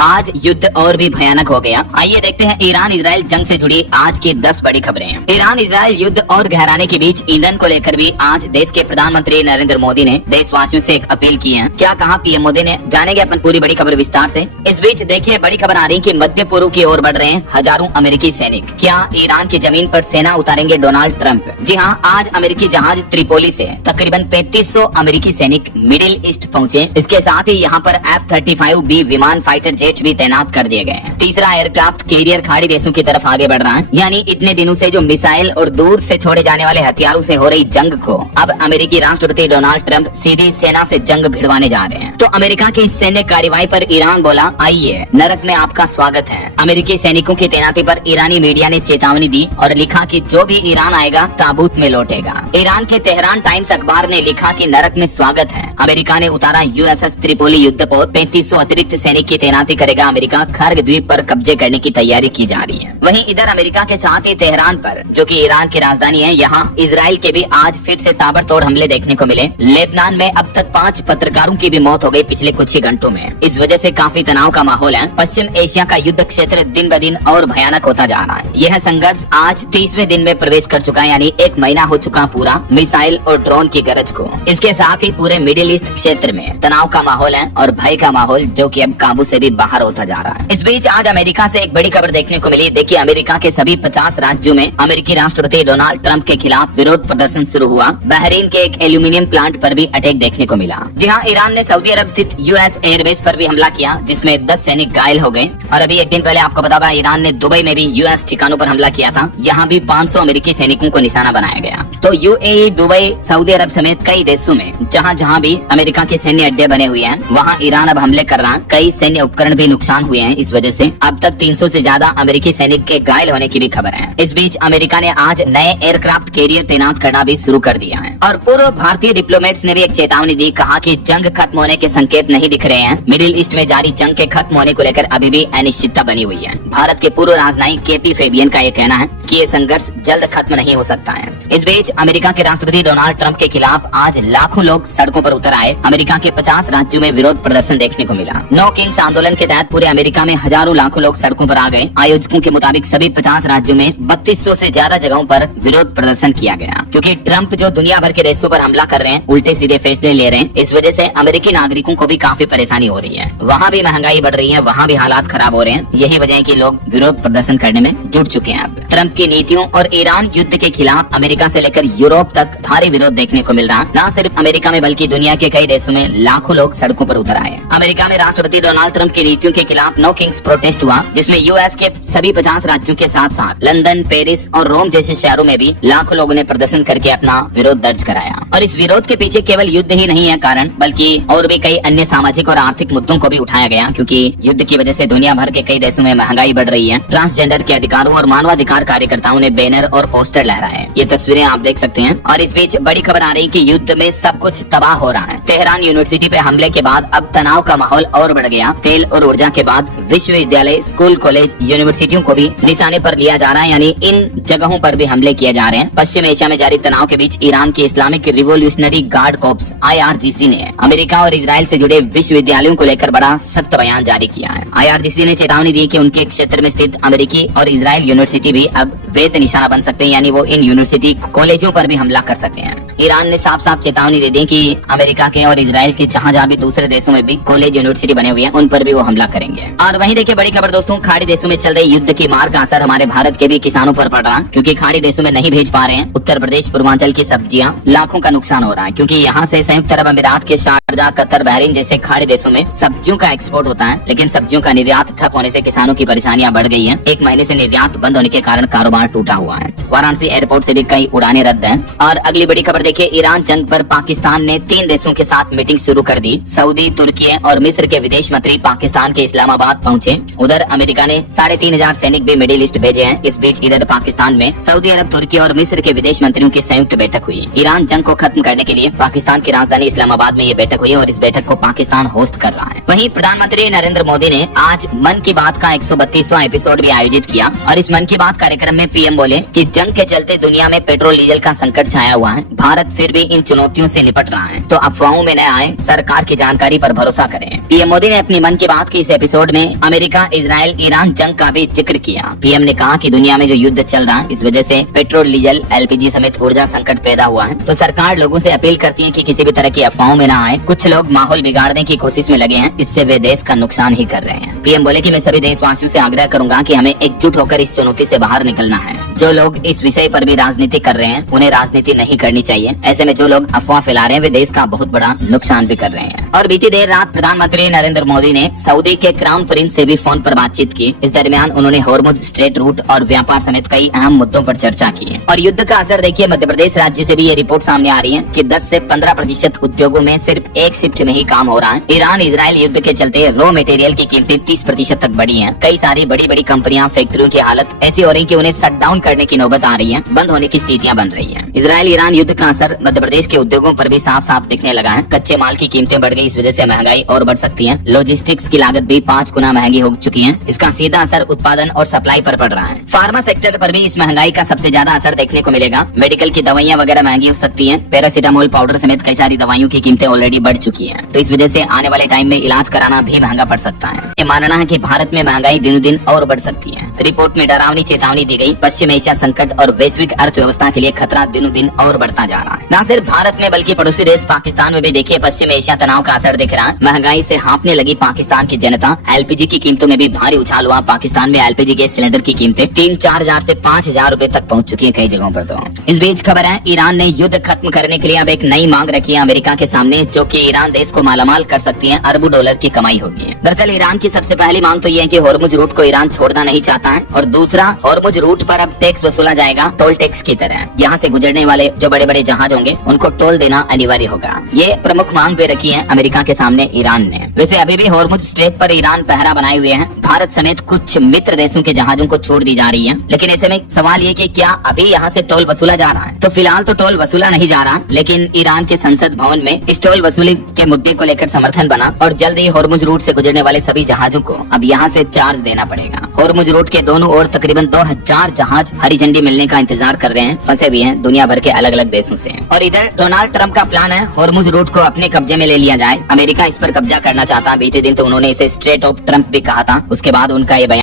आज युद्ध और भी भयानक हो गया। आइए देखते हैं ईरान इजराइल जंग से जुड़ी आज की 10 बड़ी खबरें। ईरान इजराइल युद्ध और गहराने के बीच ईंधन को लेकर भी आज देश के प्रधानमंत्री नरेंद्र मोदी ने देशवासियों से एक अपील की है। क्या कहा पीएम मोदी ने, जानेंगे अपन पूरी बड़ी खबर विस्तार से। इस बीच देखिए बड़ी खबर आ रही कि मध्य पूर्व की ओर बढ़ रहे हैं हजारों अमेरिकी सैनिक। क्या ईरान की जमीन पर सेना उतारेंगे डोनाल्ड ट्रंप? जी हाँ, आज अमेरिकी जहाज त्रिपोली से तकरीबन 3500 अमेरिकी सैनिक मिडिल ईस्ट पहुंचे। इसके साथ ही यहाँ पर F-35B विमान फाइटर जेट भी तैनात कर दिए गए हैं। तीसरा एयरक्राफ्ट कैरियर खाड़ी देशों की तरफ आगे बढ़ रहा है। यानी इतने दिनों से जो मिसाइल और दूर से छोड़े जाने वाले हथियारों से हो रही जंग को अब अमेरिकी राष्ट्रपति डोनाल्ड ट्रंप सीधी सेना से जंग भिड़वाने जा रहे हैं। तो अमेरिका की इस सैन्य कार्रवाई पर ईरान बोला, आइए नरक में आपका स्वागत है। अमेरिकी सैनिकों की तैनाती पर ईरानी मीडिया ने चेतावनी दी और लिखा कि जो भी ईरान आएगा ताबूत में लौटेगा। ईरान के तेहरान टाइम्स अखबार ने लिखा कि नरक में स्वागत है। अमेरिका ने उतारा USS त्रिपोली युद्धपोत, 3500 अतिरिक्त सैनिक की तैनाती करेगा अमेरिका। खर्ग द्वीप पर कब्जे करने की तैयारी की जा रही है। वहीं इधर अमेरिका के साथ ही तेहरान पर, जो कि ईरान की राजधानी है, यहाँ इजराइल के भी आज फिर से ताबड़तोड़ हमले देखने को मिले। लेबनान में अब तक 5 पत्रकारों की भी मौत हो गई पिछले कुछ ही घंटों में। इस वजह से काफी तनाव का माहौल है। पश्चिम एशिया का युद्ध क्षेत्र दिन ब दिन और भयानक होता जा रहा है। यह संघर्ष आज 30वें दिन में प्रवेश कर चुका है, यानी 1 महीना हो चुका पूरा मिसाइल और ड्रोन की गरज को। इसके साथ ही पूरे मिडिल ईस्ट क्षेत्र में तनाव का माहौल है और भय का माहौल, जो कि अब काबू से भी बाहर होता जा रहा है। इस बीच आज अमेरिका से एक बड़ी खबर देखने को मिली। देखिए, अमेरिका के सभी 50 राज्यों में अमेरिकी राष्ट्रपति डोनाल्ड ट्रंप के खिलाफ विरोध प्रदर्शन शुरू हुआ। बहरीन के एक एल्यूमिनियम प्लांट पर भी अटैक देखने को मिला। जी हाँ, ईरान ने सऊदी अरब स्थित US एयरबेस पर भी हमला किया, जिसमें 10 सैनिक घायल हो गए। और अभी एक दिन पहले आपको बता दूं, ईरान ने दुबई में भी US ठिकानों पर हमला किया था। यहाँ भी 500 अमेरिकी सैनिकों को निशाना बनाया गया। तो UAE, दुबई, सऊदी अरब समेत कई देशों में जहाँ भी अमेरिका के सैन्य अड्डे बने हुए हैं, वहाँ ईरान अब हमले कर रहा है। कई सैन्य उपकरण भी नुकसान हुए हैं। इस वजह से अब तक 300 से ज्यादा अमेरिकी सैनिक के घायल होने की भी खबर है। इस बीच अमेरिका ने आज नए एयरक्राफ्ट कैरियर तैनात करना भी शुरू कर दिया है। और पूर्व भारतीय डिप्लोमेट्स ने भी एक चेतावनी दी। कहा कि जंग खत्म होने के संकेत नहीं दिख रहे हैं। मिडिल ईस्ट में जारी जंग के खत्म होने को लेकर अभी भी अनिश्चितता बनी हुई है। भारत के पूर्व राजनयिक KP फेबियन का ये कहना है कि ये संघर्ष जल्द खत्म नहीं हो सकता है। इस बीच अमेरिका के राष्ट्रपति डोनाल्ड ट्रंप के खिलाफ आज लाखों लोग सड़कों पर उतर आए। अमेरिका के 50 राज्यों में विरोध प्रदर्शन देखने को मिला। नो किंग्स आंदोलन के तहत पूरे अमेरिका में हजारों लाखों लोग सड़कों पर आ गए। आयोजकों के मुताबिक सभी 50 राज्यों में 3200 से ज्यादा जगहों पर विरोध प्रदर्शन किया गया, क्योंकि ट्रंप जो दुनिया भर के देशों पर हमला कर रहे हैं, उल्टे सीधे फैसले ले रहे हैं। इस वजह से अमेरिकी नागरिकों को भी काफी परेशानी हो रही है। वहाँ भी महंगाई बढ़ रही है, वहाँ भी हालात खराब हो रहे हैं। यही वजह है कि लोग विरोध प्रदर्शन करने में जुट चुके हैं। अब ट्रंप की नीतियों और ईरान युद्ध के खिलाफ अमेरिका से लेकर यूरोप तक भारी विरोध देखने को मिल रहा है। न सिर्फ अमेरिका में बल्कि दुनिया के कई देशों में लाखों लोग सड़कों पर उतर आए। अमेरिका में राष्ट्रपति डोनाल्ड ट्रंप की नीतियों के खिलाफ नो किंग्स प्रोटेस्ट हुआ, जिसमें US के सभी 50 राज्यों के साथ साथ लंदन, पेरिस और रोम जैसे शहरों में भी लाखों लोगों ने प्रदर्शन करके अपना विरोध दर्ज कराया। और इस विरोध के पीछे केवल युद्ध ही नहीं है कारण, बल्कि और भी कई अन्य सामाजिक और आर्थिक मुद्दों को भी उठाया गया, क्योंकि युद्ध की वजह से दुनिया भर के कई देशों में महंगाई बढ़ रही है। ट्रांसजेंडर के अधिकारों और मानवाधिकार कार्यकर्ताओं ने बैनर और पोस्टर लहराए। ये तस्वीरें आप देख सकते हैं। और इस बीच बड़ी खबर आ रही कि युद्ध में सब कुछ तबाह हो रहा है। तेहरान यूनिवर्सिटी पे हमले के बाद अब तनाव का माहौल और बढ़ गया। तेल और ऊर्जा के बाद विश्वविद्यालय, स्कूल, कॉलेज, यूनिवर्सिटियों को भी निशाने पर लिया जा रहा है, यानी इन जगहों पर भी हमले किए जा रहे हैं। पश्चिम एशिया में जारी तनाव के बीच ईरान की Islamic revolutionary guard corps IRGC ने अमेरिका और इजराइल से जुड़े विश्वविद्यालयों को लेकर बड़ा सख्त बयान जारी किया है। IRGC ने चेतावनी दी कि उनके क्षेत्र में स्थित अमेरिकी और इजराइल यूनिवर्सिटी भी अब वैध निशाना बन सकते हैं, यानी वो इन यूनिवर्सिटी कॉलेजों पर भी हमला कर सकते हैं। ईरान ने साफ साफ चेतावनी दे दी कि अमेरिका के और इजराइल के जहाँ भी दूसरे देशों में भी कॉलेज, यूनिवर्सिटी बने हुए हैं, उन पर भी वो हमला करेंगे। और वहीं देखिए बड़ी खबर दोस्तों, खाड़ी देशों में चल रही युद्ध की मार का असर हमारे भारत के भी किसानों पर पड़ रहा है, क्योंकि खाड़ी देशों में नहीं भेज पा रहे हैं उत्तर प्रदेश, पूर्वांचल की सब्जियां। लाखों का नुकसान हो रहा है, क्योंकि यहाँ से संयुक्त अरब अमीरात के शारजाह, कतर, बहरीन जैसे खाड़ी देशों में सब्जियों का एक्सपोर्ट होता है, लेकिन सब्जियों का निर्यात ठप होने से किसानों की परेशानियां बढ़ गई है। 1 महीने से निर्यात बंद होने के कारण कारोबार टूटा हुआ है। वाराणसी एयरपोर्ट से भी कई उड़ानें रद्द हैं। और अगली बड़ी खबर देखिए, ईरान जंग पर पाकिस्तान ने 3 देशों के साथ मीटिंग शुरू कर दी। सऊदी, तुर्की और मिस्र के विदेश मंत्री पाकिस्तान के इस्लामाबाद पहुंचे। उधर अमेरिका ने 3500 सैनिक भी मिडिल ईस्ट भेजे हैं। इस बीच इधर पाकिस्तान में सऊदी अरब, तुर्की और मिस्र के विदेश मंत्रियों की संयुक्त बैठक हुई। ईरान जंग को खत्म करने के लिए पाकिस्तान की राजधानी इस्लामाबाद में ये बैठक हुई और इस बैठक को पाकिस्तान होस्ट कर रहा है। वहीं प्रधानमंत्री नरेंद्र मोदी ने आज मन की बात का 132वां एपिसोड भी आयोजित किया और इस मन की बात कार्यक्रम में पीएम बोले कि जंग के चलते दुनिया में पेट्रोल डीजल का संकट छाया हुआ है, भारत फिर भी इन चुनौतियों से निपट रहा है, तो अफवाहों में न आए, सरकार की जानकारी पर भरोसा करें। पीएम मोदी ने अपनी मन की बात की इस एपिसोड में अमेरिका, इजराइल, ईरान जंग का भी जिक्र किया। पीएम ने कहा कि दुनिया में जो युद्ध चल रहा है, इस वजह से पेट्रोल, डीजल, एलपीजी समेत ऊर्जा संकट पैदा हुआ है, तो सरकार लोगों से अपील करती है कि किसी भी तरह की अफवाहों में न आए। कुछ लोग माहौल बिगाड़ने की कोशिश में लगे हैं, इससे वे देश का नुकसान ही कर रहे हैं। पीएम बोले कि मैं सभी देशवासियों से आग्रह करूंगा कि हमें एकजुट होकर इस चुनौती से बाहर निकलना है। जो लोग इस विषय पर भी राजनीति कर रहे हैं, उन्हें राजनीति नहीं करनी चाहिए। ऐसे में जो लोग अफवाह फैला रहे हैं, वे देश का बहुत बड़ा नुकसान भी कर रहे हैं। और बीती देर रात प्रधानमंत्री नरेंद्र मोदी ने सऊदी के क्राउन प्रिंस से भी फोन पर बातचीत की। इस दरमियान उन्होंने हॉर्मुज स्ट्रेट रूट और व्यापार समेत कई अहम मुद्दों पर चर्चा की है। और युद्ध का असर देखिए, मध्य प्रदेश राज्य से भी ये रिपोर्ट सामने आ रही है कि 10 से 15% उद्योगों में सिर्फ एक शिफ्ट में ही काम हो रहा है। ईरान इजराइल युद्ध के चलते रॉ मटेरियल की कीमतें 30% तक बढ़ी हैं। कई सारी बड़ी बड़ी कंपनियां, फैक्ट्रियों की हालत ऐसी हो रही कि उन्हें शट डाउन करने की नौबत आ रही है, बंद होने की स्थितियां बन रही हैं। इजराइल ईरान युद्ध का असर मध्य प्रदेश के उद्योगों पर भी साफ साफ दिखने लगा है। कच्चे माल की कीमतें बढ़ गई, इस वजह से महंगाई और बढ़ सकती है। लॉजिस्टिक्स की लागत भी 5 गुना महंगी हो चुकी है। इसका सीधा असर उत्पादन और सप्लाई पर पड़ रहा है। फार्मा सेक्टर पर भी इस महंगाई का सबसे ज्यादा असर देखने को मिलेगा। मेडिकल की दवाइयां वगैरह महंगी हो सकती है। पैरासीटामोल पाउडर समेत कई सारी दवाइयों की कीमतें ऑलरेडी बढ़ चुकी है, तो इस वजह से आने वाले टाइम में इलाज कराना भी महंगा पड़ सकता है। ये मानना है कि भारत में महंगाई दिनों दिन और बढ़ सकती है। रिपोर्ट में डरावनी चेतावनी दी गई। पश्चिम एशिया संकट और वैश्विक अर्थव्यवस्था के लिए खतरा दिनों दिन और बढ़ता जा रहा है। न सिर्फ भारत में बल्कि पड़ोसी देश पाकिस्तान में भी देखिए पश्चिम एशिया तनाव का असर दिख रहा है। महंगाई से हाँफने लगी पाकिस्तान की जनता। एलपीजी की कीमतों में भी भारी उछाल हुआ। पाकिस्तान में एलपीजी गैस सिलेंडर की कीमतें 3-4 हजार से 5 हजार रूपए तक पहुँच चुकी है कई जगहों पर। तो इस बीच खबर है, ईरान ने युद्ध खत्म करने के लिए अब एक नई मांग रखी है अमेरिका के सामने, जो कि ईरान देश को मालामाल कर सकती है, अरबों डॉलर की कमाई होगी। दरअसल ईरान की सबसे पहली मांग तो ये है कि हॉर्मुज रूट को ईरान छोड़ना नहीं चाहता है, और दूसरा, हॉर्मुज रूट पर अब टैक्स वसूला जाएगा, टोल टैक्स की तरह। यहाँ से गुजरने वाले जो बड़े बड़े जहाज होंगे, उनको टोल देना अनिवार्य होगा। ये प्रमुख मांग वे रखी है अमेरिका के सामने ईरान ने। वैसे अभी भी हॉर्मुज स्ट्रेट पर ईरान पहरा बनाए हुए है। भारत समेत कुछ मित्र देशों के जहाजों को छोड़ दी जा रही है। लेकिन ऐसे में सवाल ये कि क्या अभी यहाँ से टोल वसूला जा रहा है? तो फिलहाल तो टोल वसूला नहीं जा रहा, लेकिन ईरान के संसद भवन में इस टोल वसूली के मुद्दे को लेकर समर्थन बना, और जल्द ही हॉर्मुज रूट से गुजरने वाले सभी जहाजों को अब यहाँ से चार्ज देना पड़ेगा। हॉर्मुज रूट के दोनों ओर तकरीबन 2000 जहाज हरी झंडी मिलने का इंतजार कर रहे हैं, फंसे भी हैं दुनिया भर के अलग अलग देशों से। और इधर डोनाल्ड ट्रंप का प्लान है हॉर्मुज रूट को अपने कब्जे में ले लिया जाए। अमेरिका इस पर कब्जा करना चाहता। बीते दिन तो उन्होंने इसे स्ट्रेट ऑफ ट्रंप भी कहा था। उसके बाद उनका ये बयान